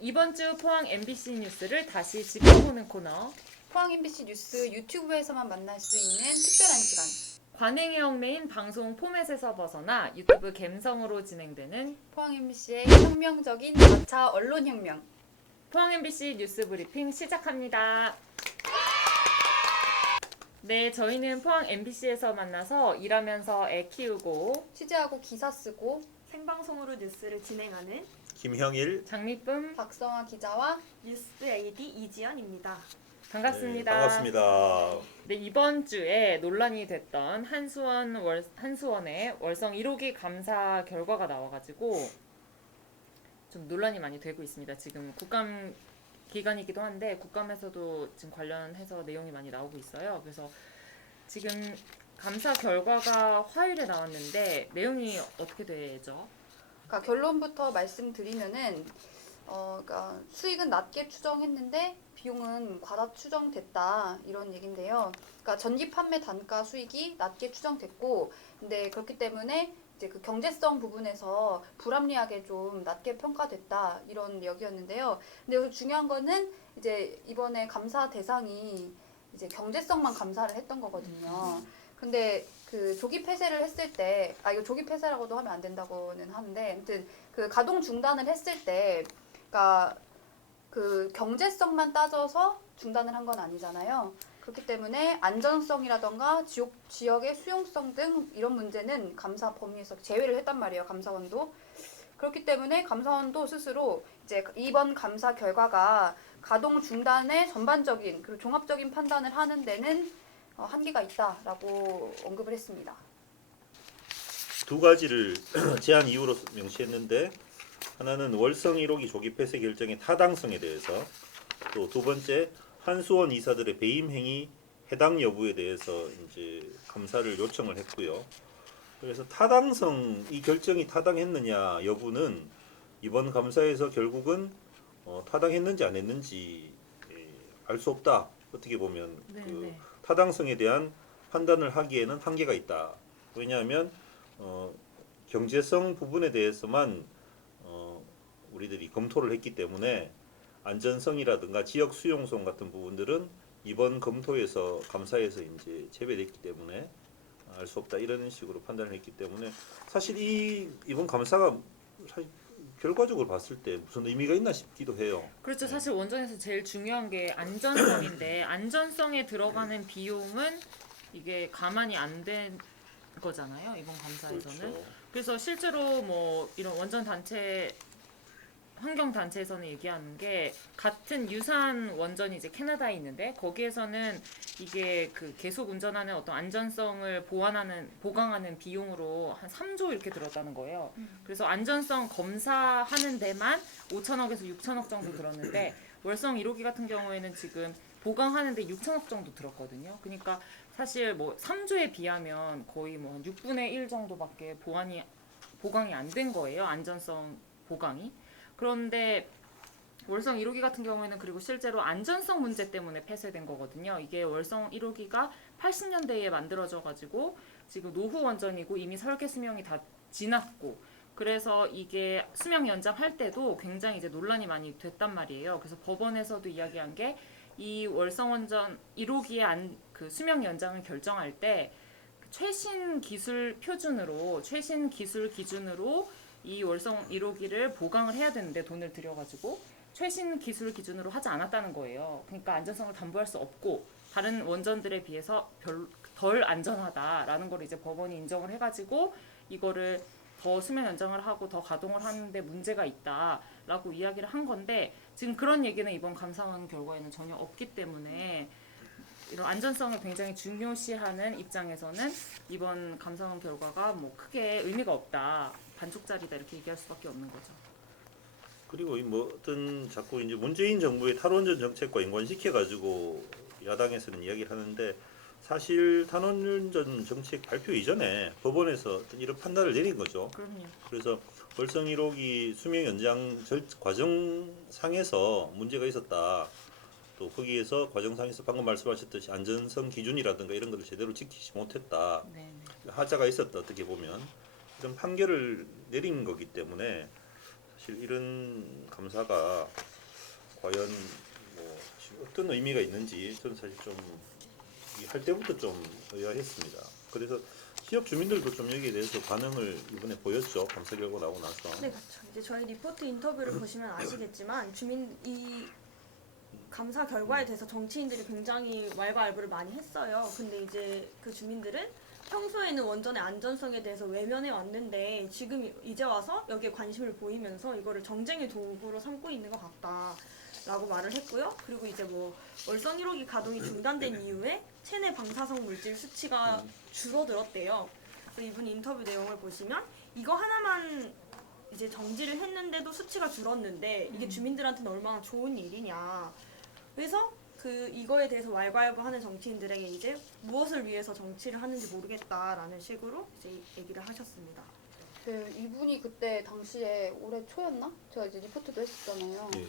이번 주 포항 MBC 뉴스를 다시 짚어보는 코너. 포항 MBC 뉴스 유튜브에서만 만날 수 있는 특별한 시간. 관행의 얽매인 방송 포맷에서 벗어나 유튜브 갬성으로 진행되는 포항 MBC의 혁명적인 4차 언론혁명. 포항 MBC 뉴스 브리핑 시작합니다. 네, 저희는 포항 MBC에서 만나서 일하면서 애 키우고 취재하고 기사 쓰고 생방송으로 뉴스를 진행하는 김형일 장미쁨 박성아 기자와 뉴스 AD 이지연입니다. 반갑습니다. 네, 반갑습니다. 네, 이번 주에 논란이 됐던 한수원의 월성 1호기 감사 결과가 나와가지고 좀 논란이 많이 되고 있습니다. 지금 국감 기간이기도 한데 국감에서도 지금 관련해서 내용이 많이 나오고 있어요. 그래서 지금 감사 결과가 화요일에 나왔는데 내용이 어떻게 되죠? 그러니까 결론부터 말씀드리면은 그러니까 수익은 낮게 추정했는데 비용은 과다 추정됐다 이런 얘긴데요. 그러니까 전기 판매 단가 수익이 낮게 추정됐고, 근데 그렇기 때문에 이제 그 경제성 부분에서 불합리하게 좀 낮게 평가됐다 이런 이야기였는데요. 근데 여기서 중요한 거는 이제 이번에 감사 대상이 이제 경제성만 감사를 했던 거거든요. 근데 그 조기 폐쇄를 했을 때, 이거 조기 폐쇄라고도 하면 안 된다고는 하는데, 아무튼 그 가동 중단을 했을 때, 그러니까 그 경제성만 따져서 중단을 한 건 아니잖아요. 그렇기 때문에 안전성이라던가 지역의 수용성 등 이런 문제는 감사 범위에서 제외를 했단 말이에요, 감사원도. 그렇기 때문에 감사원도 스스로 이제 이번 감사 결과가 가동 중단의 전반적인 그리고 종합적인 판단을 하는 데는 한계가 있다라고 언급을 했습니다. 두 가지를 제한 이유로 명시했는데, 하나는 월성 1호기 조기 폐쇄 결정의 타당성에 대해서, 또 두 번째 한수원 이사들의 배임 행위 해당 여부에 대해서 이제 감사를 요청을 했고요. 그래서 타당성, 이 결정이 타당했느냐 여부는 이번 감사에서 결국은 타당했는지 안 했는지 알 수 없다. 어떻게 보면 그 타당성에 대한 판단을 하기에는 한계가 있다. 왜냐하면 경제성 부분에 대해서만 우리들이 검토를 했기 때문에 안전성이라든가 지역 수용성 같은 부분들은 이번 검토에서 감사에서 이제 제외됐기 때문에 알 수 없다 이런 식으로 판단을 했기 때문에 사실 이번 감사가 사실 결과적으로 봤을 때 무슨 의미가 있나 싶기도 해요. 그렇죠. 사실 원전에서 제일 중요한 게 안전성인데 안전성에 들어가는 비용은 이게 가만히 안 된 거잖아요. 이번 감사에서는. 그렇죠. 그래서 실제로 뭐 이런 원전 단체 환경 단체에서는 얘기하는 게 같은 유산 원전이 이제 캐나다에 있는데 거기에서는 이게 그 계속 운전하는 어떤 안전성을 보강하는 비용으로 한 3조 이렇게 들었다는 거예요. 그래서 안전성 검사하는 데만 5천억에서 6천억 정도 들었는데 월성 1호기 같은 경우에는 지금 보강하는데 6천억 정도 들었거든요. 그러니까 사실 뭐 3조에 비하면 거의 뭐 한 6분의 1 정도밖에 보강이 안 된 거예요. 안전성 보강이. 그런데 월성 1호기 같은 경우에는 그리고 실제로 안전성 문제 때문에 폐쇄된 거거든요. 이게 월성 1호기가 80년대에 만들어져 가지고 지금 노후 원전이고 이미 설계 수명이 다 지났고 그래서 이게 수명 연장할 때도 굉장히 이제 논란이 많이 됐단 말이에요. 그래서 법원에서도 이야기한 게 이 월성 원전 1호기의 그 수명 연장을 결정할 때 최신 기술 표준으로 최신 기술 기준으로 이 월성 1호기를 보강을 해야 되는데 돈을 들여가지고 최신 기술 기준으로 하지 않았다는 거예요. 그러니까 안전성을 담보할 수 없고 다른 원전들에 비해서 덜 안전하다라는 걸 이제 법원이 인정을 해가지고 이거를 더 수명 연장을 하고 더 가동을 하는데 문제가 있다라고 이야기를 한 건데 지금 그런 얘기는 이번 감사원 결과에는 전혀 없기 때문에 이런 안전성을 굉장히 중요시하는 입장에서는 이번 감사원 결과가 뭐 크게 의미가 없다, 반쪽짜리다 이렇게 얘기할 수밖에 없는 거죠. 그리고 뭐 어떤 자꾸 이제 문재인 정부의 탈원전 정책과 연관시켜 가지고 야당에서는 이야기를 하는데, 사실 탈원전 정책 발표 이전에 법원에서 어떤 이런 판단을 내린 거죠. 그럼요. 그래서 월성 1호기 수명 연장 과정상에서 문제가 있었다. 또 거기에서 과정상에서 방금 말씀하셨듯이 안전성 기준이라든가 이런 것을 제대로 지키지 못했다. 네. 하자가 있었다. 어떻게 보면 이런 판결을 내린 거기 때문에 사실 이런 감사가 과연 뭐 지금 어떤 의미가 있는지 저는 사실 좀 할 때부터 좀 의아했습니다. 그래서 지역 주민들도 좀 여기에 대해서 반응을 이번에 보였죠. 감사 결과 나오고 나서. 네, 그렇죠. 이제 저희 리포트 인터뷰를 보시면 아시겠지만 주민 이 감사 결과에 대해서 정치인들이 굉장히 왈가왈부를 많이 했어요. 근데 이제 그 주민들은 평소에는 원전의 안전성에 대해서 외면해 왔는데 지금 이제 와서 여기에 관심을 보이면서 이거를 정쟁의 도구로 삼고 있는 것 같다라고 말을 했고요. 그리고 이제 뭐 월성 1호기 가동이 중단된 이후에 체내 방사성 물질 수치가 줄어들었대요. 그래서 이분 인터뷰 내용을 보시면 이거 하나만 이제 정지를 했는데도 수치가 줄었는데 이게 주민들한테는 얼마나 좋은 일이냐. 그래서 그 이거에 대해서 왈가왈부하는 정치인들에게 이제 무엇을 위해서 정치를 하는지 모르겠다라는 식으로 이제 얘기를 하셨습니다. 네, 이분이 그때 당시에 올해 초였나? 제가 이제 리포트도 했었잖아요. 예.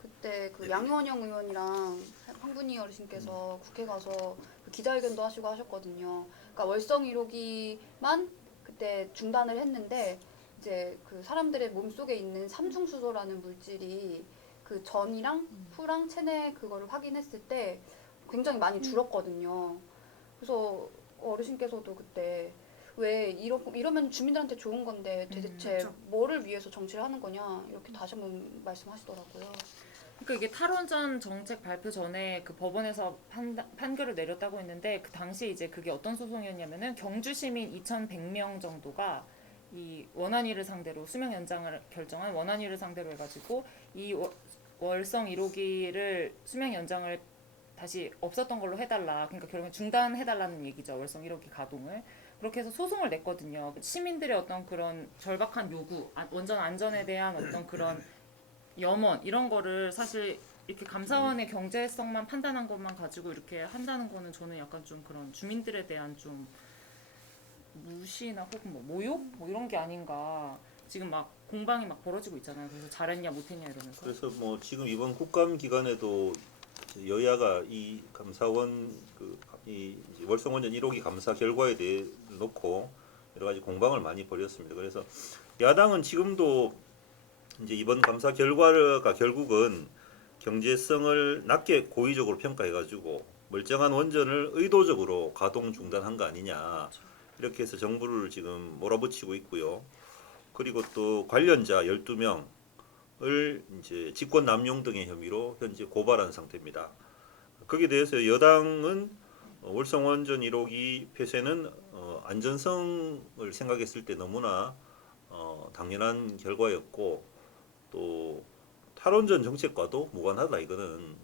그때 그 양원영 의원이랑 황분희 어르신께서 국회 가서 그 기자회견도 하시고 하셨거든요. 그러니까 월성 1호기만 그때 중단을 했는데 이제 그 사람들의 몸속에 있는 삼중수소라는 물질이 그 전이랑 후랑 체내 그거를 확인했을 때 굉장히 많이 줄었거든요. 그래서 어르신께서도 그때 왜 이러면 주민들한테 좋은 건데 도대체 그렇죠. 뭐를 위해서 정치를 하는 거냐 이렇게 다시 한번 말씀하시더라고요. 그러니까 이게 탈원전 정책 발표 전에 그 법원에서 판결을 내렸다고 했는데 그 당시 이제 그게 어떤 소송이었냐면은 경주 시민 2,100명 정도가 이 원안위를 상대로 수명 연장을 결정한 원안위를 상대로 해가지고 이 월성 1호기를 수명 연장을 다시 없었던 걸로 해달라. 그러니까 결국엔 중단해달라는 얘기죠. 월성 1호기 가동을. 그렇게 해서 소송을 냈거든요. 시민들의 어떤 그런 절박한 요구, 원전 안전에 대한 어떤 그런 염원 이런 거를 사실 이렇게 감사원의 경제성만 판단한 것만 가지고 이렇게 한다는 거는 저는 약간 좀 그런 주민들에 대한 좀 무시나 혹은 뭐 모욕 뭐 이런 게 아닌가. 지금 막 공방이 막 벌어지고 있잖아요. 그래서 잘했냐 못했냐 이러면서. 그래서 뭐 지금 이번 국감 기간에도 여야가 이 감사원 이 월성 원전 1호기 감사 결과에 대해 놓고 여러 가지 공방을 많이 벌였습니다. 그래서 야당은 지금도 이제 이번 감사 결과가 결국은 경제성을 낮게 고의적으로 평가해가지고 멀쩡한 원전을 의도적으로 가동 중단한 거 아니냐 이렇게 해서 정부를 지금 몰아붙이고 있고요. 그리고 또 관련자 12명을 이제 직권 남용 등의 혐의로 현재 고발한 상태입니다. 거기에 대해서 여당은 월성 원전 1호기 폐쇄는 안전성을 생각했을 때 너무나 당연한 결과였고 또 탈원전 정책과도 무관하다. 이거는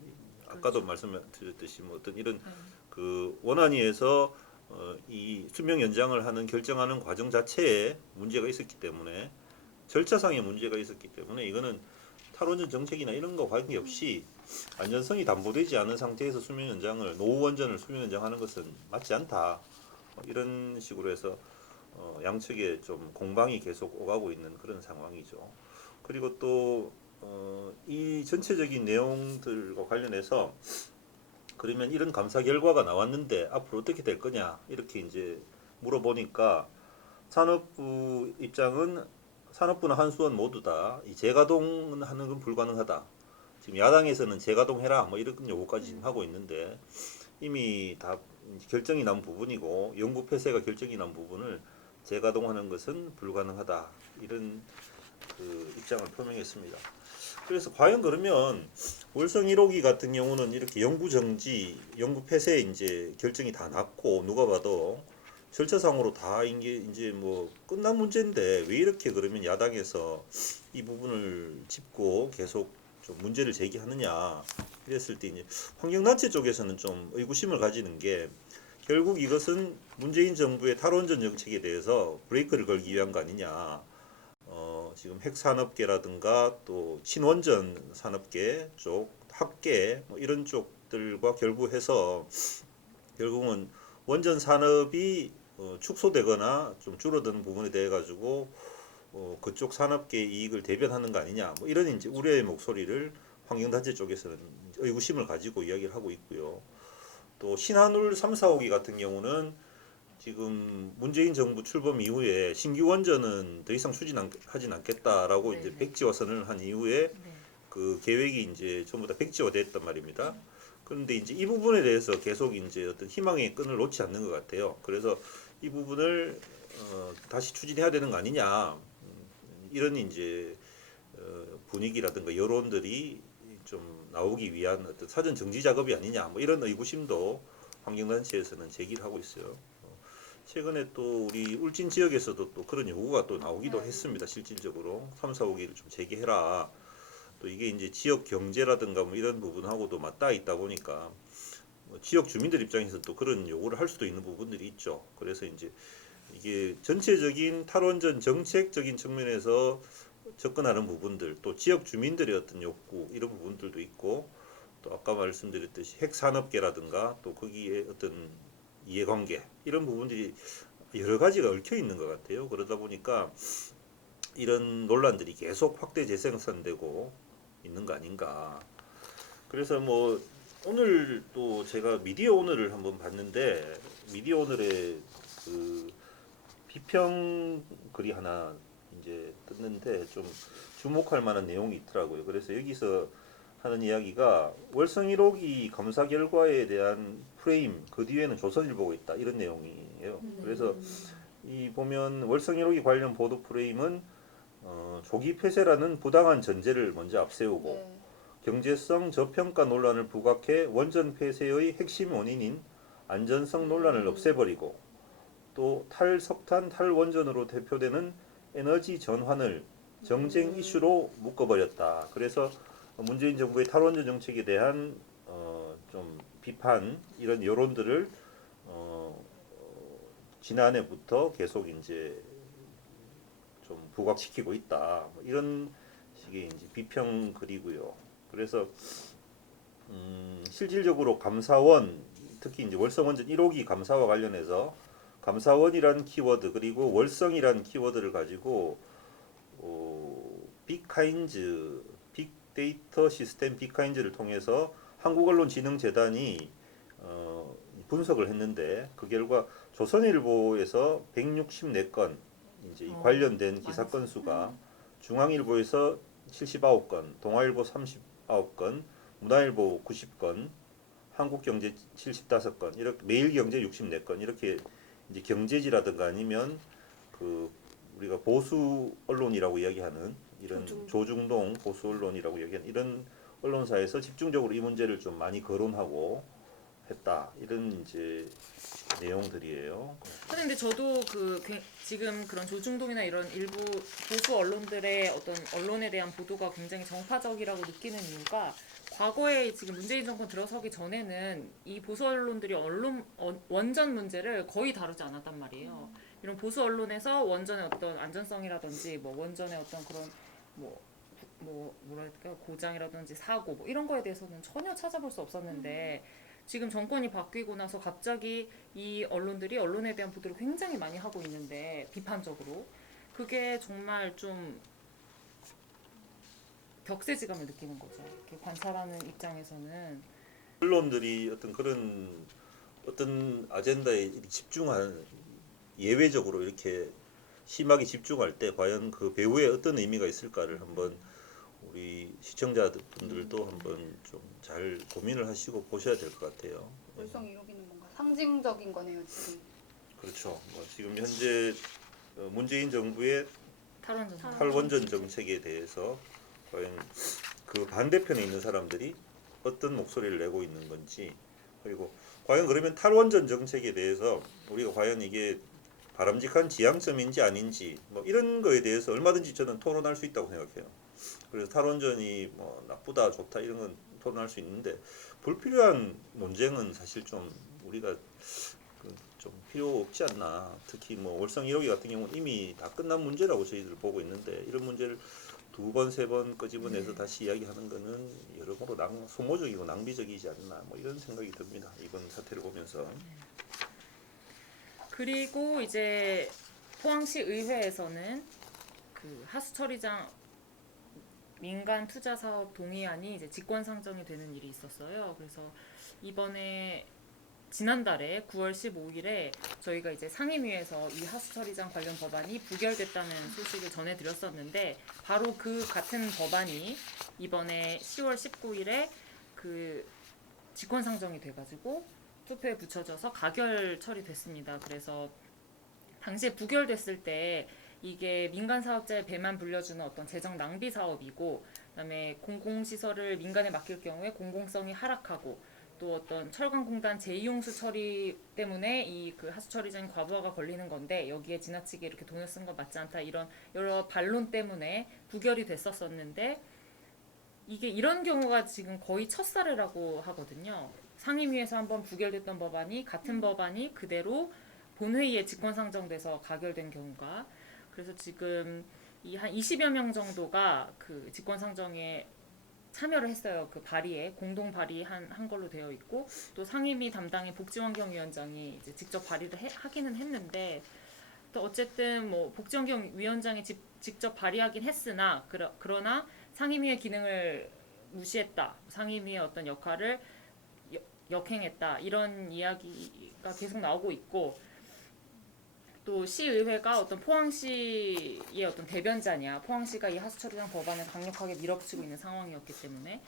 아까도 말씀드렸듯이 뭐 어떤 이런 그 원안위에서 이 수명 연장을 하는 결정하는 과정 자체에 문제가 있었기 때문에 절차상의 문제가 있었기 때문에 이거는 탈원전 정책이나 이런 거 관계없이 안전성이 담보되지 않은 상태에서 수명 연장을 노후 원전을 수명 연장하는 것은 맞지 않다. 이런 식으로 해서 양측에 좀 공방이 계속 오가고 있는 그런 상황이죠. 그리고 또 이 전체적인 내용들과 관련해서 그러면 이런 감사 결과가 나왔는데 앞으로 어떻게 될 거냐 이렇게 이제 물어보니까 산업부 입장은 산업부나 한수원 모두 다 이 재가동하는 건 불가능하다. 지금 야당에서는 재가동해라 뭐 이런 요구까지 지금 하고 있는데 이미 다 결정이 난 부분이고 영구 폐쇄가 결정이 난 부분을 재가동하는 것은 불가능하다. 이런 그 입장을 표명했습니다. 그래서 과연 그러면 월성 1호기 같은 경우는 이렇게 영구 정지, 영구 폐쇄 이제 결정이 다 났고 누가 봐도 절차상으로 다 이제 뭐 끝난 문제인데 왜 이렇게 그러면 야당에서 이 부분을 짚고 계속 좀 문제를 제기하느냐 이랬을 때 이제 환경단체 쪽에서는 좀 의구심을 가지는 게 결국 이것은 문재인 정부의 탈원전 정책에 대해서 브레이크를 걸기 위한 거 아니냐. 지금 핵산업계라든가 또 친원전 산업계 쪽, 학계 뭐 이런 쪽들과 결부해서 결국은 원전 산업이 축소되거나 좀 줄어드는 부분에 대해 가지고 그쪽 산업계 이익을 대변하는 거 아니냐 뭐 이런 이제 우려의 목소리를 환경단체 쪽에서는 의구심을 가지고 이야기를 하고 있고요. 또 신한울 3, 4호기 같은 경우는 지금 문재인 정부 출범 이후에 신규 원전은 더 이상 추진하진 않겠다라고 이제 네네. 백지화 선언을 한 이후에 네. 그 계획이 이제 전부 다 백지화됐단 말입니다. 그런데 이제 이 부분에 대해서 계속 이제 어떤 희망의 끈을 놓지 않는 것 같아요. 그래서 이 부분을 다시 추진해야 되는 거 아니냐, 이런 이제 분위기라든가 여론들이 좀 나오기 위한 어떤 사전 정지 작업이 아니냐, 뭐 이런 의구심도 환경단체에서는 제기를 하고 있어요. 최근에 또 우리 울진 지역에서도 또 그런 요구가 또 나오기도 했습니다. 실질적으로 3, 4호기를 좀 재개해라. 또 이게 이제 지역 경제라든가 뭐 이런 부분하고도 맞닿아 있다 보니까 뭐 지역 주민들 입장에서 또 그런 요구를 할 수도 있는 부분들이 있죠. 그래서 이제 이게 전체적인 탈원전 정책적인 측면에서 접근하는 부분들, 또 지역 주민들의 어떤 욕구 이런 부분들도 있고, 또 아까 말씀드렸듯이 핵산업계라든가 또 거기에 어떤 이해관계 이런 부분들이 여러 가지가 얽혀 있는 것 같아요. 그러다 보니까 이런 논란들이 계속 확대 재생산되고 있는 거 아닌가. 그래서 뭐 오늘 또 제가 미디어 오늘을 한번 봤는데, 미디어 오늘에 그 비평 글이 하나 이제 떴는데 좀 주목할 만한 내용이 있더라고요. 그래서 여기서 하는 이야기가 월성 1호기 감사 결과에 대한 프레임, 그 뒤에는 조선일보가 있다, 이런 내용이에요. 그래서 이 보면 월성 1호기 관련 보도 프레임은 조기 폐쇄라는 부당한 전제를 먼저 앞세우고 네. 경제성 저평가 논란을 부각해 원전 폐쇄의 핵심 원인인 안전성 논란을 없애버리고, 또 탈석탄 탈원전으로 대표되는 에너지 전환을 정쟁 이슈로 묶어버렸다. 그래서 문재인 정부의 탈원전 정책에 대한 좀 비판, 이런 여론들을 지난해부터 계속 이제 좀 부각시키고 있다, 뭐 이런 식의 이제 비평 글이고요. 그래서 실질적으로 감사원, 특히 이제 월성원전 1호기 감사와 관련해서 감사원이란 키워드 그리고 월성이란 키워드를 가지고 빅카인즈, 빅데이터 시스템 빅카인즈를 통해서 한국언론진흥재단이 분석을 했는데, 그 결과 조선일보에서 164건 이제 이 관련된 기사 건수가, 중앙일보에서 79건, 동아일보 39건, 문화일보 90건, 한국경제 75건, 이렇게 매일경제 64건, 이렇게 이제 경제지라든가 아니면 그 우리가 보수 언론이라고 이야기하는 이런 조중동 보수 언론이라고 이야기하는 이런 언론사에서 집중적으로 이 문제를 좀 많이 거론하고 했다, 이런 이제 내용들이에요. 근데 저도 지금 그런 조중동이나 이런 일부 보수 언론들의 어떤 언론에 대한 보도가 굉장히 정파적이라고 느끼는 이유가, 과거에 지금 문재인 정권 들어서기 전에는 이 보수 언론들이 원전 문제를 거의 다루지 않았단 말이에요. 이런 보수 언론에서 원전의 어떤 안전성이라든지 뭐 원전의 어떤 그런 뭐랄까 고장이라든지 사고 뭐 이런 거에 대해서는 전혀 찾아볼 수 없었는데, 지금 정권이 바뀌고 나서 갑자기 이 언론들이 언론에 대한 보도를 굉장히 많이 하고 있는데, 비판적으로, 그게 정말 좀 격세지감을 느끼는 거죠. 이렇게 관찰하는 입장에서는. 언론들이 어떤 그런 어떤 아젠다에 집중한, 예외적으로 이렇게 심하게 집중할 때 과연 그 배후에 어떤 의미가 있을까를 한번 우리 시청자분들도 한번 좀 잘 고민을 하시고 보셔야 될 것 같아요. 월성 1호기는 뭔가 상징적인 거네요, 지금. 그렇죠. 뭐 지금 현재 문재인 정부의 탈원전. 탈원전 정책에 대해서 과연 그 반대편에 있는 사람들이 어떤 목소리를 내고 있는 건지, 그리고 과연 그러면 탈원전 정책에 대해서 우리가 과연 이게 바람직한 지향점인지 아닌지, 뭐 이런 거에 대해서 얼마든지 저는 토론할 수 있다고 생각해요. 그래서 탈원전이 뭐 나쁘다 좋다 이런 건 토론할 수 있는데, 불필요한 논쟁은 사실 좀 우리가 좀 필요 없지 않나. 특히 뭐 월성 1호기 같은 경우는 이미 다 끝난 문제라고 저희들 보고 있는데, 이런 문제를 두 번, 세 번 끄집어내서 다시 이야기하는 거는 여러모로 소모적이고 낭비적이지 않나, 뭐 이런 생각이 듭니다. 이번 사태를 보면서. 그리고 이제 포항시 의회에서는 그 하수 처리장 민간 투자 사업 동의안이 이제 직권 상정이 되는 일이 있었어요. 그래서 이번에 지난달에 9월 15일에 저희가 이제 상임위에서 이 하수처리장 관련 법안이 부결됐다는 소식을 전해드렸었는데 바로 그 같은 법안이 이번에 10월 19일에 그 직권상정이 돼가지고 투표에 붙여져서 가결 처리됐습니다. 그래서 당시에 부결됐을 때 이게 민간 사업자의 배만 불려주는 어떤 재정 낭비 사업이고, 그다음에 공공시설을 민간에 맡길 경우에 공공성이 하락하고, 또 어떤 철강공단 제2용수 처리 때문에 이 그 하수처리장 과부하가 걸리는 건데 여기에 지나치게 이렇게 돈을 쓴 건 맞지 않다, 이런 여러 반론 때문에 부결이 됐었었는데, 이게 이런 경우가 지금 거의 첫 사례라고 하거든요. 상임위에서 한번 부결됐던 법안이 같은 법안이 그대로 본회의에 직권상정돼서 가결된 경우가, 그래서 지금 이 한 20여 명 정도가 그 직권상정에 참여를 했어요. 그 발의에 공동 발의한 걸로 되어 있고, 또 상임위 담당의 복지환경위원장이 이제 직접 발의를 하기는 했는데, 또 어쨌든 뭐 복지환경위원장이 직접 발의하긴 했으나 그러나 상임위의 기능을 무시했다, 상임위의 어떤 역할을 역행했다, 이런 이야기가 계속 나오고 있고, 또 시의회가 어떤 포항시의 어떤 대변자냐, 포항시가 이 하수처리장 법안을 강력하게 밀어붙이고 있는 상황이었기 때문에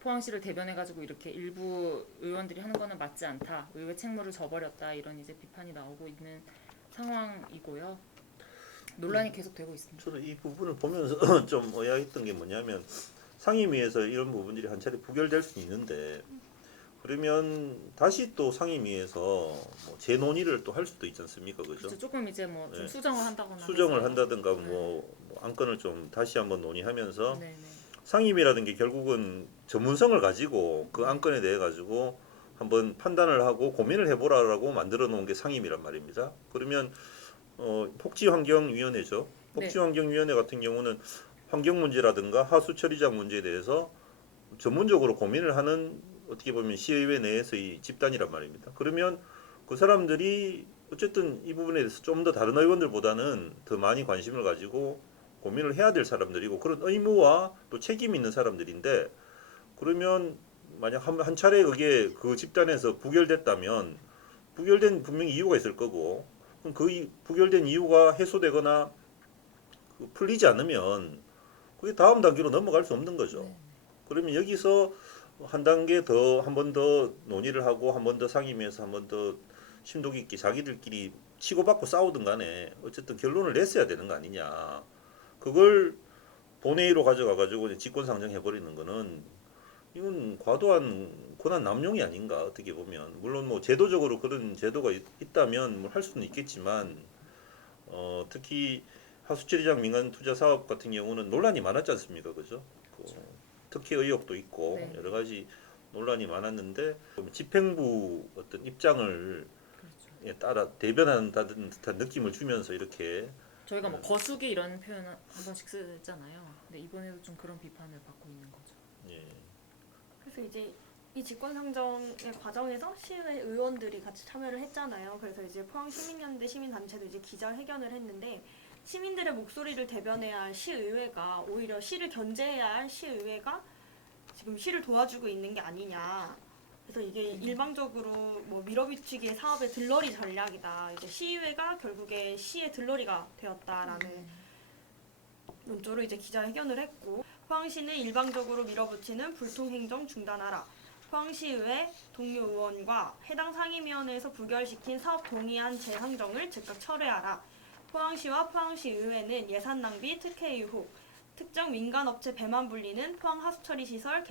포항시를 대변해가지고 이렇게 일부 의원들이 하는 거는 맞지 않다, 의회 책무를 져버렸다, 이런 이제 비판이 나오고 있는 상황이고요. 논란이 계속되고 있습니다. 저는 이 부분을 보면서 좀 의아했던 게 뭐냐면, 상임위에서 이런 부분들이 한 차례 부결될 수는 있는데 그러면 다시 또 상임위에서 뭐 재논의를 또 할 수도 있지 않습니까, 그죠? 그렇죠. 조금 이제 뭐 좀 네. 수정을 한다거나 수정을 해서. 한다든가 뭐 안건을 좀 다시 한번 논의하면서, 네네. 상임위라는 게 결국은 전문성을 가지고 그 안건에 대해 가지고 한번 판단을 하고 고민을 해보라라고 만들어 놓은 게 상임위란 말입니다. 그러면 복지환경위원회죠. 복지환경위원회 같은 경우는 환경 문제라든가 하수 처리장 문제에 대해서 전문적으로 고민을 하는, 어떻게 보면 시의회 내에서의 집단이란 말입니다. 그러면 그 사람들이 어쨌든 이 부분에 대해서 좀 더 다른 의원들보다는 더 많이 관심을 가지고 고민을 해야 될 사람들이고, 그런 의무와 또 책임이 있는 사람들인데, 그러면 만약 한 차례 그게 그 집단에서 부결됐다면 부결된 분명히 이유가 있을 거고, 그럼 그 부결된 이유가 해소되거나 풀리지 않으면 그게 다음 단계로 넘어갈 수 없는 거죠. 그러면 여기서 한 단계 더, 한 번 더 논의를 하고 한 번 더 상임위에서 한 번 더 심도 깊게 자기들끼리 치고받고 싸우든 간에 어쨌든 결론을 냈어야 되는 거 아니냐. 그걸 본회의로 가져가 가지고 직권상정해 버리는 거는, 이건 과도한 권한 남용이 아닌가, 어떻게 보면. 물론 뭐 제도적으로 그런 제도가 있다면 뭐 할 수는 있겠지만, 특히 하수처리장 민간 투자 사업 같은 경우는 논란이 많았지 않습니까, 그죠? 특혜 의혹도 있고 네. 여러 가지 논란이 많았는데, 집행부 어떤 입장을 그렇죠. 예, 따라 대변하는 듯한 느낌을 주면서 이렇게, 저희가 뭐 거수기 이런 표현 한 번씩 쓰잖아요. 근데 이번에도 좀 그런 비판을 받고 있는 거죠. 예, 그래서 이제 이 직권상정의 과정에서 시의회 의원들이 같이 참여를 했잖아요. 그래서 이제 포항시민연대 시민단체도 이제 기자회견을 했는데, 시민들의 목소리를 대변해야 할 시의회가 오히려 시를 견제해야 할 시의회가 지금 시를 도와주고 있는 게 아니냐. 그래서 이게 일방적으로 뭐 밀어붙이기의 사업의 들러리 전략이다. 이제 시의회가 결국에 시의 들러리가 되었다라는 논조로 이제 기자회견을 했고, 포항시는 일방적으로 밀어붙이는 불통행정 중단하라. 포항시의회 동료 의원과 해당 상임위원회에서 부결시킨 사업 동의안 재항정을 즉각 철회하라. 포항시와 포항시의회는 예산 낭비, 특혜 의혹, 특정 민간업체 배만 불리는 포항 하수처리시설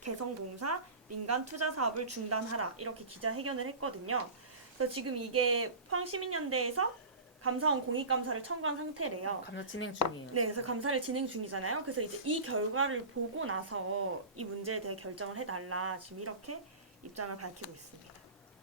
개성공사 민간 투자 사업을 중단하라. 이렇게 기자회견을 했거든요. 그래서 지금 이게 포항시민연대에서 감사원 공익감사를 청구한 상태래요. 감사 진행 중이에요. 네, 그래서 감사를 진행 중이잖아요. 그래서 이제 이 결과를 보고 나서 이 문제에 대해 결정을 해달라, 지금 이렇게 입장을 밝히고 있습니다.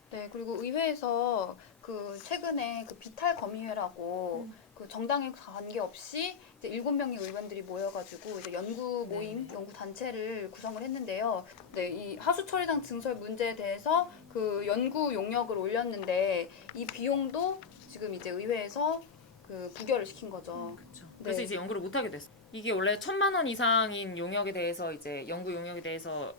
네, 그리고 의회에서 그 최근에 그 비탈 검의회라고 그 정당에 관계없이 이제 7명의 의원들이 모여가지고 이제 연구 모임, 연구 단체를 구성을 했는데요. 네, 이 하수 처리장 증설 문제에 대해서 그 연구 용역을 올렸는데 이 비용도 지금 이제 의회에서 그 부결을 시킨 거죠. 그렇죠. 그래서 네. 이제 연구를 못 하게 됐어요. 이게 원래 1,000만 원 이상인 용역에 대해서 이제 연구 용역에 대해서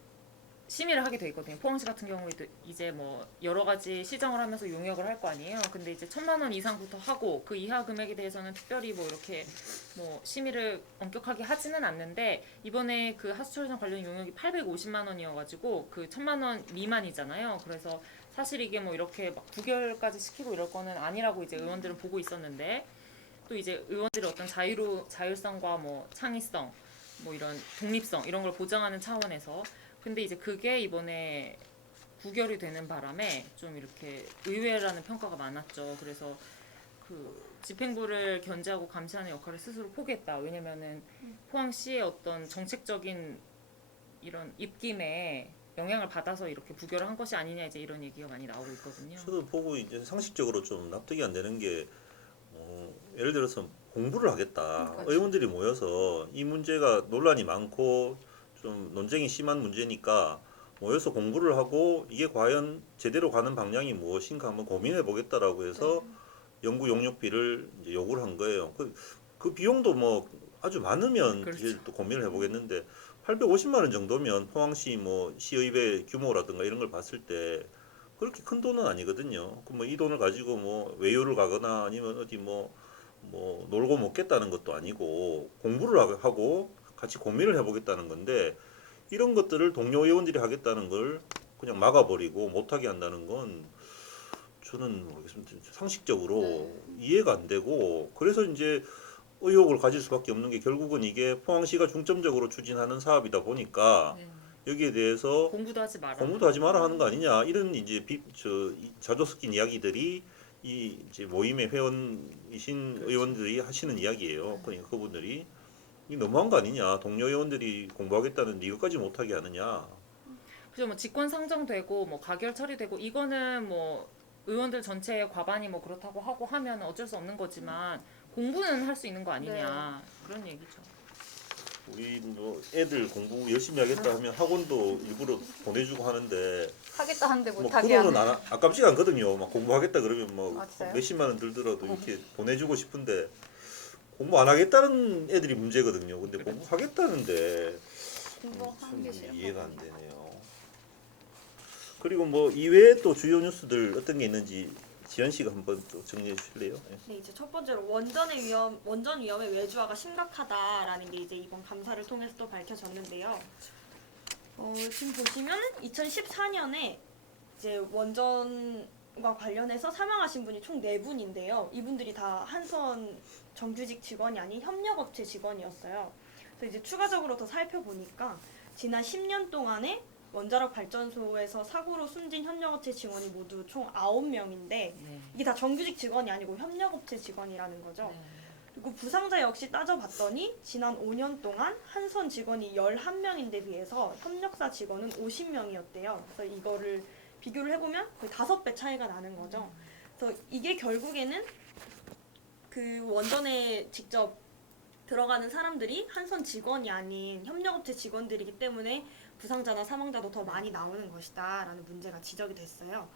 심의를 하게 돼 있거든요. 포항시 같은 경우에도 이제 뭐 여러 가지 시정을 하면서 용역을 할 거 아니에요. 근데 이제 1,000만 원 이상부터 하고 그 이하 금액에 대해서는 특별히 뭐 이렇게 뭐 심의를 엄격하게 하지는 않는데 이번에 그 하수처리장 관련 용역이 850만 원이어가지고 그 1,000만 원 미만이잖아요. 그래서 사실 이게 뭐 이렇게 막 부결까지 시키고 이럴 거는 아니라고 이제 의원들은 보고 있었는데 또 이제 의원들의 어떤 자율성과 뭐 창의성, 뭐 이런 독립성 이런 걸 보장하는 차원에서 근데 이제 그게 이번에 부결이 되는 바람에 좀 이렇게 의외라는 평가가 많았죠. 그래서 그 집행부를 견제하고 감시하는 역할을 스스로 포기했다. 왜냐면은 포항시의 어떤 정책적인 이런 입김에 영향을 받아서 이렇게 부결을 한 것이 아니냐 이제 이런 얘기가 많이 나오고 있거든요. 저도 보고 이제 상식적으로 좀 납득이 안 되는 게 예를 들어서 공부를 하겠다. 그렇죠. 의원들이 모여서 이 문제가 논란이 많고 좀 논쟁이 심한 문제니까 모여서 공부를 하고 이게 과연 제대로 가는 방향이 무엇인가 한번 고민해 보겠다라고 해서 연구 용역비를 이제 요구를 한 거예요. 그 비용도 뭐 아주 많으면 그렇죠. 이제 또 고민을 해보겠는데 850만 원 정도면 포항시 뭐 시의회 규모라든가 이런 걸 봤을 때 그렇게 큰 돈은 아니거든요. 그럼 뭐 이 돈을 가지고 뭐 외유를 가거나 아니면 어디 뭐 놀고 먹겠다는 것도 아니고 공부를 하고 같이 고민을 해보겠다는 건데 이런 것들을 동료 의원들이 하겠다는 걸 그냥 막아버리고 못하게 한다는 건 저는 모르겠습니다. 상식적으로 이해가 안 되고 그래서 이제 의혹을 가질 수밖에 없는 게 결국은 이게 포항시가 중점적으로 추진하는 사업이다 보니까 네. 여기에 대해서 공부도 하지 마라. 공부도 하지 마라 하는 거 아니냐 이런 이제 자조 섞인 이야기들이 이 이제 모임의 회원이신 의원들이 하시는 이야기예요. 그러니까 그분들이 이 너무한 거 아니냐 동료 의원들이 공부하겠다는데 이것까지 못하게 하느냐. 그죠. 뭐 직권 상정되고 뭐 가결 처리되고 이거는 뭐 의원들 전체의 과반이 뭐 그렇다고 하고 하면 어쩔 수 없는 거지만 공부는 할 수 있는 거 아니냐 그런 얘기죠. 우리 뭐 애들 공부 열심히 하겠다 하면 학원도 일부러 보내주고 하는데 하겠다 하는데 뭐 못하게 그거는 하는. 아깝지가 않거든요. 막 공부하겠다 그러면 뭐 아, 진짜요? 몇십만 원 들더라도 이렇게 보내주고 싶은데 공부 안 하겠다는 애들이 문제거든요. 근데 공부하겠다는데 공부하는 게 싫은 이해가 안 거군요. 되네요. 그리고 뭐 이외에 또 주요 뉴스들 어떤 게 있는지 지연 씨가 한번 또 정리해 주실래요? 네. 네, 이제 첫 번째로 원전 위험의 외주화가 심각하다라는 게 이제 이번 감사를 통해서 또 밝혀졌는데요. 지금 보시면 2014년에 이제 원전과 관련해서 사망하신 분이 총 4분인데요. 이분들이 다 한선 정규직 직원이 아닌 협력업체 직원이었어요. 그래서 이제 추가적으로 더 살펴보니까 지난 10년 동안에 원자력 발전소에서 사고로 숨진 협력업체 직원이 모두 총 9명인데 네. 이게 다 정규직 직원이 아니고 협력업체 직원이라는 거죠. 네. 그리고 부상자 역시 따져봤더니 지난 5년 동안 한선 직원이 11명인데 비해서 협력사 직원은 50명이었대요. 그래서 이거를 비교를 해보면 거의 5배 차이가 나는 거죠. 그래서 이게 결국에는 그 원전에 직접 들어가는 사람들이 한선 직원이 아닌 협력업체 직원들이기 때문에 부상자나 사망자도 더 많이 나오는 것이다 라는 문제가 지적이 됐어요.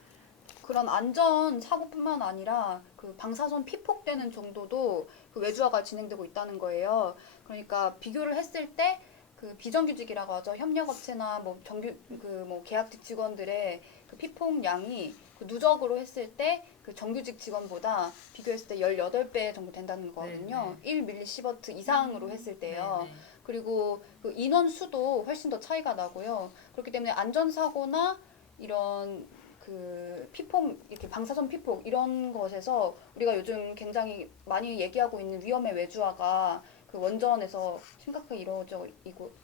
그런 안전 사고뿐만 아니라 그 방사선 피폭되는 정도도 그 외주화가 진행되고 있다는 거예요. 그러니까 비교를 했을 때 그 비정규직이라고 하죠. 협력업체나 뭐 정규 그 뭐 계약직 직원들의 그 피폭량이 그 누적으로 했을 때 그 정규직 직원보다 비교했을 때 18배 정도 된다는 거거든요. 1mSv 이상으로 했을 때요. 네, 네. 그리고 그 인원 수도 훨씬 더 차이가 나고요. 그렇기 때문에 안전사고나 이런 그 피폭, 이렇게 방사선 피폭 이런 것에서 우리가 요즘 굉장히 많이 얘기하고 있는 위험의 외주화가 그 원전에서 심각하게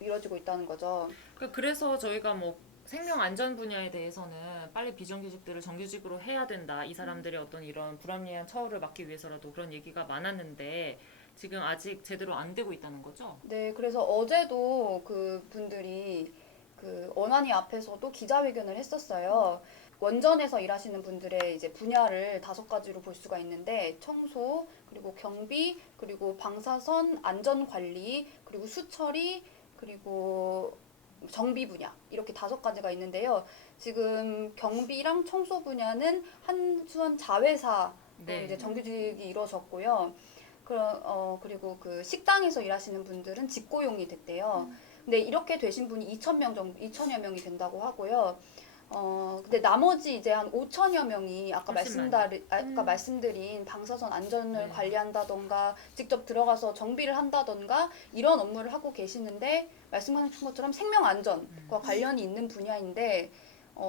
이루어지고 있다는 거죠. 그래서 저희가 뭐 생명 안전 분야에 대해서는 빨리 비정규직들을 정규직으로 해야 된다. 이 사람들의 어떤 이런 불합리한 처우를 막기 위해서라도 그런 얘기가 많았는데 지금 아직 제대로 안 되고 있다는 거죠? 네, 그래서 어제도 그 분들이 그 원안위 앞에서도 기자회견을 했었어요. 원전에서 일하시는 분들의 이제 분야를 5가지로 볼 수가 있는데 청소, 그리고 경비, 그리고 방사선 안전관리, 그리고 수처리, 그리고 정비 분야 이렇게 5가지가 있는데요. 지금 경비랑 청소 분야는 한수원 자회사로 네. 이제 정규직이 이루어졌고요. 그리고 그 식당에서 일하시는 분들은 직고용이 됐대요. 근데 이렇게 되신 분이 2,000명 정도, 2,000여 명이 된다고 하고요. 근데 나머지 이제 한 5,000여 명이 훨씬 아까 말씀드린 방사선 안전을 네. 관리한다던가 직접 들어가서 정비를 한다던가 이런 업무를 하고 계시는데 말씀하신 것처럼 생명 안전과 관련이 있는 분야인데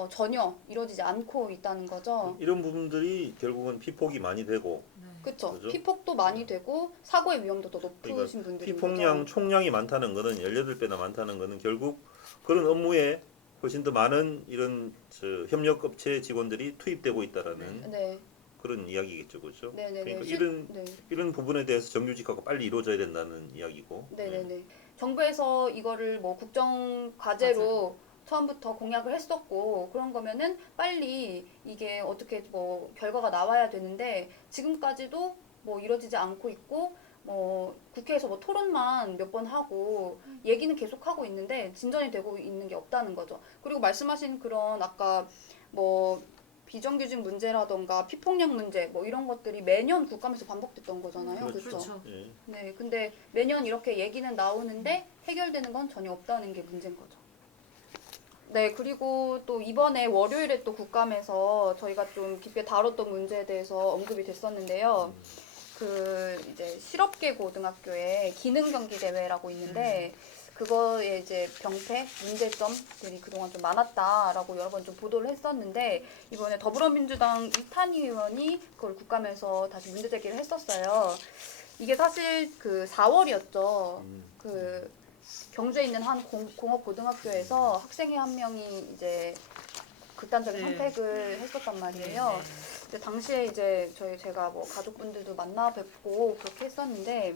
전혀 이루어지지 않고 있다는 거죠. 이런 부분들이 결국은 피폭이 많이 되고 그렇죠. 그죠? 피폭도 많이 되고 사고의 위험도 더 높으신 그러니까 분들인 피폭량 거죠. 총량이 많다는 거는 18배나 많다는 거는 결국 그런 업무에 훨씬 더 많은 이런 협력업체 직원들이 투입되고 있다라는 네, 그런 이야기겠죠, 그렇죠? 네네네. 그러니까 네. 이런 부분에 대해서 정규직화가 빨리 이루어져야 된다는 이야기고. 네네네. 정부에서 이거를 뭐 국정 과제로 처음부터 공약을 했었고 그런 거면은 빨리 이게 어떻게 뭐 결과가 나와야 되는데 지금까지도 뭐 이루어지지 않고 있고 뭐 국회에서 뭐 토론만 몇 번 하고 얘기는 계속 하고 있는데 진전이 되고 있는 게 없다는 거죠. 그리고 말씀하신 그런 아까 뭐 비정규직 문제라던가 피폭력 문제 뭐 이런 것들이 매년 국감에서 반복됐던 거잖아요. 그렇죠. 그렇죠? 예. 네, 근데 매년 이렇게 얘기는 나오는데 해결되는 건 전혀 없다는 게 문제인 거죠. 네, 그리고 또 이번에 월요일에 또 국감에서 저희가 좀 깊게 다뤘던 문제에 대해서 언급이 됐었는데요. 그 이제 실업계 고등학교에 기능 경기 대회라고 있는데 그거에 이제 병폐 문제점들이 그동안 좀 많았다라고 여러 번 좀 보도를 했었는데 이번에 더불어민주당 이탄희 의원이 그걸 국감에서 다시 문제 제기를 했었어요. 이게 사실 그 4월이었죠. 그 경주에 있는 한 공업 고등학교에서 학생이 한 명이 이제 극단적인 네. 선택을 했었단 말이에요. 근데 당시에 이제 제가 뭐 가족분들도 만나 뵙고 그렇게 했었는데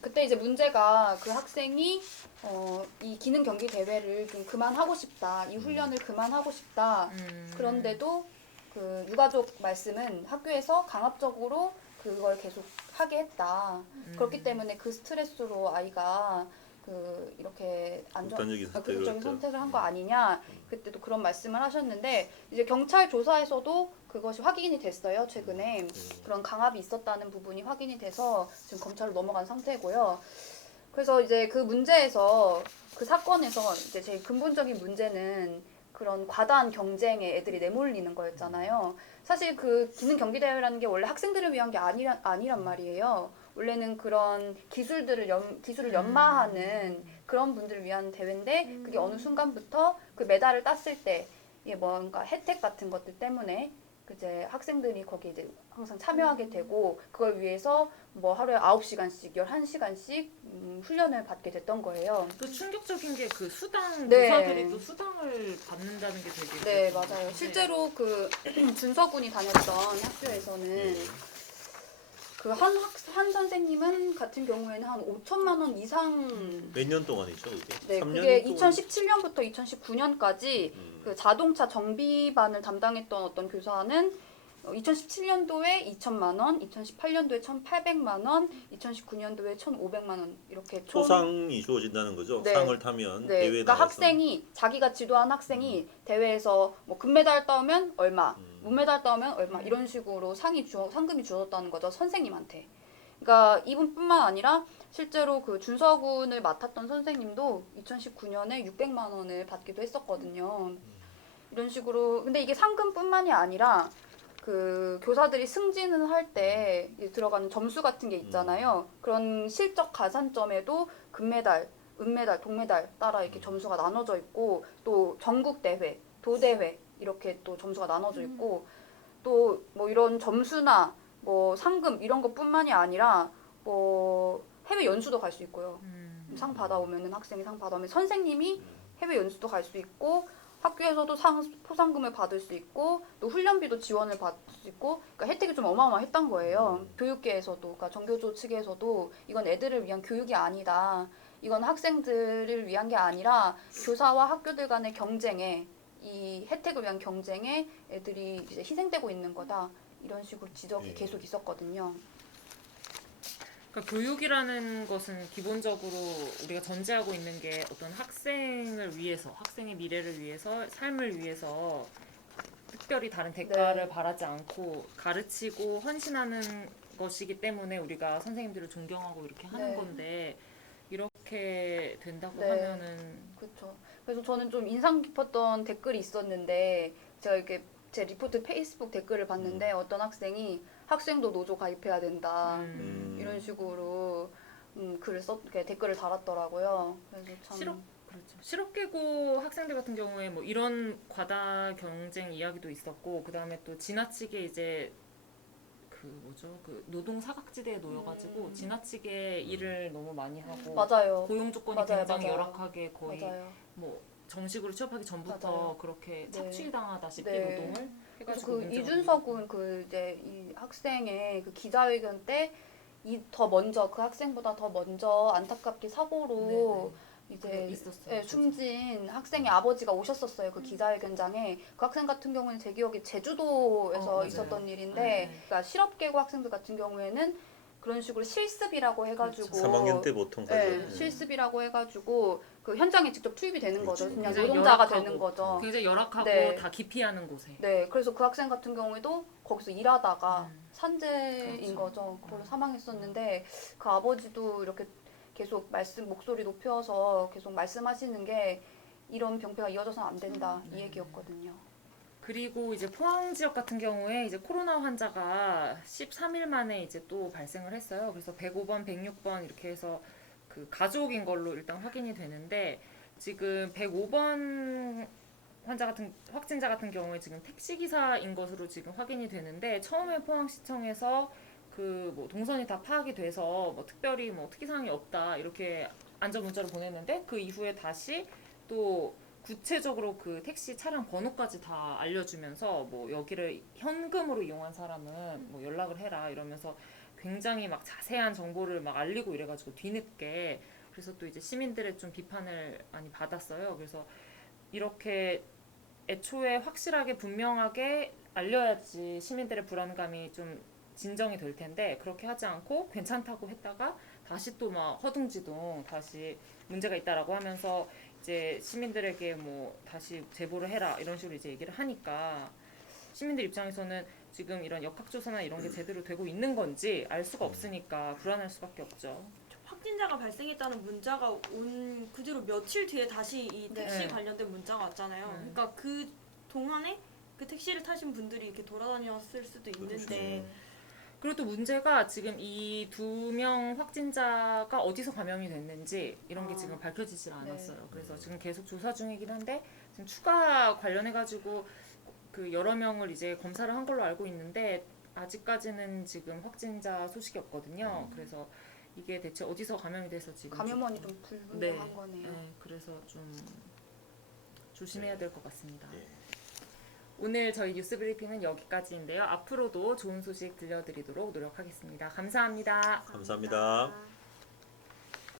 그때 이제 문제가 그 학생이 이 기능 경기 대회를 좀 그만하고 싶다, 이 훈련을 그만하고 싶다. 그런데도 그 유가족 말씀은 학교에서 강압적으로 그걸 계속 하게 했다. 그렇기 때문에 그 스트레스로 아이가 그 이렇게 극단적인 선택을 한 거 아니냐. 그때도 그런 말씀을 하셨는데 이제 경찰 조사에서도 그것이 확인이 됐어요. 최근에 그런 강압이 있었다는 부분이 확인이 돼서 지금 검찰로 넘어간 상태고요. 그래서 이제 그 문제에서 그 사건에서 이제 제일 근본적인 문제는 그런 과다한 경쟁에 애들이 내몰리는 거였잖아요. 사실 그 기능 경기 대회라는 게 원래 학생들을 위한 게 아니란 말이에요. 원래는 그런 기술을 연마하는 그런 분들을 위한 대회인데 그게 어느 순간부터 그 메달을 땄을 때 이게 뭔가 혜택 같은 것들 때문에 이제 학생들이 거기에 이제 항상 참여하게 되고 그걸 위해서 뭐 하루에 9시간씩, 11시간씩 훈련을 받게 됐던 거예요. 또 충격적인 게 그 수당 네. 교사들이 또 수당을 받는다는 게 되게 네, 그랬던 맞아요. 것 같은데. 실제로 그 준서군이 다녔던 학교에서는 그 한 선생님은 같은 경우에는 한 5천만 원 이상 몇 년 동안이죠, 그게? 네, 3년 그게 동안? 2017년부터 2019년까지 그 자동차 정비반을 담당했던 어떤 교사는 2017년도에 2천만 원, 2018년도에 1,800만 원, 2019년도에 1,500만 원 이렇게 총 소상이 주어진다는 거죠. 네. 상을 타면 네, 대회에 그러니까 나가서. 학생이 자기가 지도한 학생이 대회에서 뭐 금메달 따오면 얼마, 은메달 따오면 얼마 이런 식으로 상금이 주어졌다는 거죠 선생님한테. 그러니까 이분뿐만 아니라 실제로 그 준서군을 맡았던 선생님도 2019년에 600만 원을 받기도 했었거든요. 이런 식으로 근데 이게 상금뿐만이 아니라 그 교사들이 승진을 할 때 들어가는 점수 같은 게 있잖아요. 그런 실적 가산점에도 금메달, 은메달, 동메달 따라 이렇게 점수가 나눠져 있고 또 전국 대회, 도대회 이렇게 또 점수가 나눠져 있고 또 뭐 이런 점수나 뭐 상금 이런 것뿐만이 아니라 뭐 해외 연수도 갈 수 있고요. 상 받아오면은 학생이 상 받아오면 선생님이 해외 연수도 갈 수 있고 학교에서도 포상금을 받을 수 있고 또 훈련비도 지원을 받을 수 있고 그러니까 혜택이 좀 어마어마했던 거예요. 교육계에서도 그러니까 정교조 측에서도 이건 애들을 위한 교육이 아니다. 이건 학생들을 위한 게 아니라 교사와 학교들 간의 경쟁에 이 혜택을 위한 경쟁에 애들이 이제 희생되고 있는 거다. 이런 식으로 지적이 계속 있었거든요. 그러니까 교육이라는 것은 기본적으로 우리가 전제하고 있는 게 어떤 학생을 위해서, 학생의 미래를 위해서, 삶을 위해서 특별히 다른 대가를 네. 바라지 않고 가르치고 헌신하는 것이기 때문에 우리가 선생님들을 존경하고 이렇게 하는 네. 건데 이렇게 그렇게 된다고 네. 하면은 그렇죠. 그래서 저는 좀 인상 깊었던 댓글이 있었는데 제가 이렇게 제 리포트 페이스북 댓글을 봤는데 어떤 학생이 학생도 노조 가입해야 된다 이런 식으로 이렇게 댓글을 달았더라고요. 그래서 참 그렇죠. 실업계고 학생들 같은 경우에 뭐 이런 과다 경쟁 이야기도 있었고 그 다음에 또 지나치게 이제 그 뭐죠 그 노동 사각지대에 놓여가지고 지나치게 일을 너무 많이 하고 맞아요. 고용 조건이 맞아요, 굉장히 맞아요. 열악하게 거의 맞아요. 뭐 정식으로 취업하기 전부터 맞아요. 그렇게 네. 착취당하다시피 네. 노동을 그래서 해가지고 그 문제가 이준석은 그 이제 이 학생의 그 기자회견 때 더 먼저 그 학생보다 더 먼저 안타깝게 사고로 이제 있었어요. 예, 숨진 학생의 아버지가 오셨었어요. 그 기자회견장에. 그 학생 같은 경우는 제 기억에 제주도에서 맞아요. 있었던 일인데 네. 그러니까 실업계고 학생들 같은 경우에는 그런 식으로 실습이라고 해가지고 3학년 때 보통 가죠. 네, 실습이라고 해가지고 그 현장에 직접 투입이 되는 거죠. 그렇죠. 그냥 굉장히 노동자가 열악하고 되는 거죠. 굉장히 열악하고 네. 다 기피하는 곳에 네, 그래서 그 학생 같은 경우에도 거기서 일하다가 산재인 그렇죠. 거죠. 그걸로 사망했었는데 그 아버지도 이렇게 계속 목소리 높여서 계속 말씀하시는 게 이런 병폐가 이어져서는 안 된다 이 얘기였거든요. 그리고 이제 포항 지역 같은 경우에 이제 코로나 환자가 13일 만에 이제 또 발생을 했어요. 그래서 105번, 106번 이렇게 해서 그 가족인 걸로 일단 확인이 되는데 지금 105번 확진자 같은 경우에 지금 택시 기사인 것으로 지금 확인이 되는데 처음에 포항시청에서 그 뭐 동선이 다 파악이 돼서 뭐 특별히 뭐 특이 사항이 없다 이렇게 안전 문자를 보냈는데 그 이후에 다시 또 구체적으로 그 택시 차량 번호까지 다 알려주면서 뭐 여기를 현금으로 이용한 사람은 뭐 연락을 해라 이러면서 굉장히 막 자세한 정보를 막 알리고 이래가지고 뒤늦게 그래서 또 이제 시민들의 좀 비판을 많이 받았어요. 그래서 이렇게 애초에 확실하게 분명하게 알려야지 시민들의 불안감이 좀 진정이 될 텐데 그렇게 하지 않고 괜찮다고 했다가 다시 또 막 허둥지둥 다시 문제가 있다라고 하면서 이제 시민들에게 뭐 다시 제보를 해라 이런 식으로 이제 얘기를 하니까 시민들 입장에서는 지금 이런 역학조사나 이런 게 제대로 되고 있는 건지 알 수가 없으니까 불안할 수밖에 없죠. 확진자가 발생했다는 문자가 온 그 뒤로 며칠 뒤에 다시 이 택시 네. 관련된 문자가 왔잖아요. 그러니까 그 동안에 그 택시를 타신 분들이 이렇게 돌아다녔을 수도 있는데 그리고 또 문제가 지금 이 2명 확진자가 어디서 감염이 됐는지 이런 게 지금 밝혀지질 않았어요. 그래서 지금 계속 조사 중이긴 한데 지금 추가 관련해가지고 그 여러 명을 이제 검사를 한 걸로 알고 있는데 아직까지는 지금 확진자 소식이 없거든요. 그래서 이게 대체 어디서 감염이 돼서 지금 감염원이 좀 불분명한 거네요. 네, 그래서 좀 조심해야 될 것 같습니다. 네. 오늘 저희 뉴스 브리핑은 여기까지인데요. 앞으로도 좋은 소식 들려드리도록 노력하겠습니다. 감사합니다. 감사합니다.